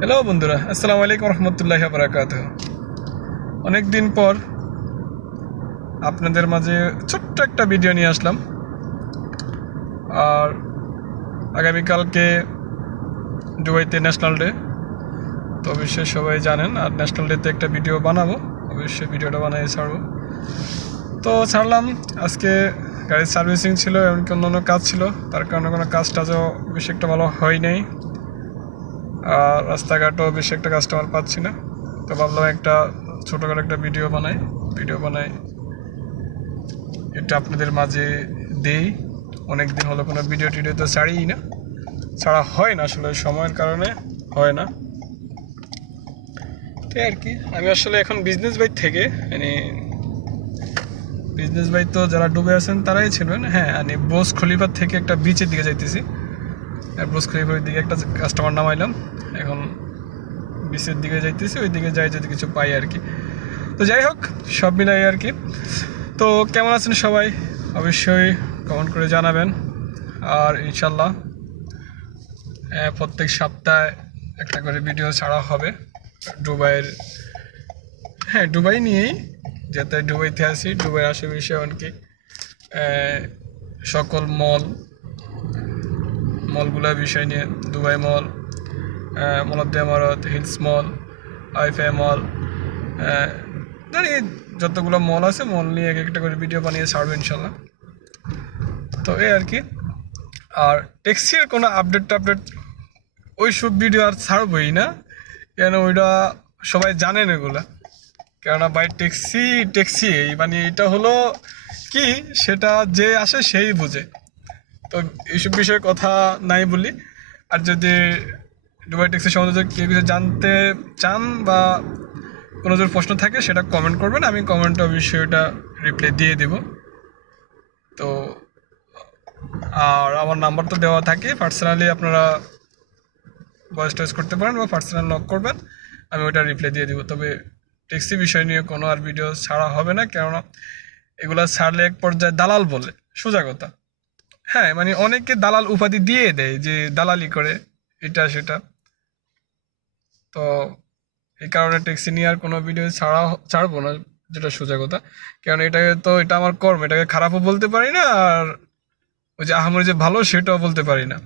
Hello বন্ধুরা, আসসালামু আলাইকুম রহমতুল্লাহি বারাকাতুহ। অনেক দিন পর আপনাদের মাঝে ছোট্ট একটা ভিডিও নিয়ে আসলাম। আর আগামীকালকে দুবাইতে ন্যাশনাল ডে, তো অবশ্যই সবাই জানেন। আর ন্যাশনাল ডেতে একটা ভিডিও বানাবো, অবশ্যই ভিডিওটা বানিয়ে ছাড়বো। তো ছাড়লাম। আজকে গাড়ির সার্ভিসিং ছিল, এমনকি অন্যান্য কাজ ছিল, তার কারণে কোনো কাজ টাজও বেশি একটা ভালো হয় নাই। আর রাস্তাঘাটও বেশি একটা কাস্টমার পাচ্ছি না। তো ভাবলাম একটা ছোটোখাটো একটা ভিডিও বানাই এটা আপনাদের মাঝে দেই। অনেক দিন হলো কোনো ভিডিও টিডিও তো ছাড়া হয় না, আসলে সময়ের কারণে হয় না। তাই আর কি, আমি আসলে এখন বিজনেস বাইক থেকে মানে বিজনেস বাইক তো যারা ডুবে আছেন তারাই ছিলেন। হ্যাঁ, আমি ব্রুজ খলিফার থেকে একটা বিচের দিকে যাইতেছি। ব্রুজ খলিফার দিকে একটা কাস্টমার নামাইলাম, এখন বিচের দিকে যাইতেছি। ওই দিকে যাই যদি কিছু পাই আর কি। তো যাই হোক, সব মিলাই আর কি। তো কেমন আছেন সবাই, অবশ্যই কমেন্ট করে জানাবেন। আর ইনশাল্লাহ প্রত্যেক সপ্তাহে একটা করে ভিডিও ছাড়া হবে দুবাইয়ের। হ্যাঁ, দুবাই নিয়েই, যাতে দুবাইতে আছি, দুবাইয়ের আশেপাশে এমনকি সকল মলগুলোর বিষয় নিয়ে। দুবাই মল, মলদ্দে ইমারত, হিলস মল, আইফাই মল, ধরি যতগুলো মল আছে, মল নিয়ে এক একটা করে ভিডিও বানিয়ে ছাড়বো ইনশাল্লাহ। তো এই আর কি। আর ট্যাক্সির কোনো আপডেট ওই সব ভিডিও আর ছাড়বই না, কেন ওইটা সবাই জানেন এগুলা। কেননা বাই ট্যাক্সি মানে এটা হলো কি, সেটা যে আসে সেই বুঝে। তো এইসব বিষয়ে কথা নাই বলি। আর যদি দুবাই ট্যাক্সি সম্বন্ধে যদি কেউ কিছু জানতে চান বা কোনো যদি প্রশ্ন থাকে, সেটা কমেন্ট করবেন, আমি কমেন্টে অবশ্যই ওটা রিপ্লাই দিয়ে দেব। তো আর আমার নাম্বার তো দেওয়া থাকে, পার্সোনালি আপনারা ভয়েস টয়েস করতে পারেন বা পার্সোনাল নক করবেন, আমি ওটা রিপ্লাই দিয়ে দিব। তবে ট্যাক্সি বিষয় নিয়ে কোনো আর ভিডিও ছাড়া হবে না, কেননা এগুলা ছাড়লে এক পর্যায়ে দালাল বলে, সোজা কথা। হ্যাঁ, মানে অনেকে দালাল উপাধি দিয়ে দেয় যে দালালি করে এটা সেটা। তো এই কারণে ট্যাক্সি নিয়ে আর কোনো ভিডিও ছাড়বো না, যেটা সোজা কথা। কারণ এটা আমার কর্ম, এটাকে খারাপও বলতে পারি না, আর ওই যে আহামরি যে ভালো সেটাও বলতে পারি না।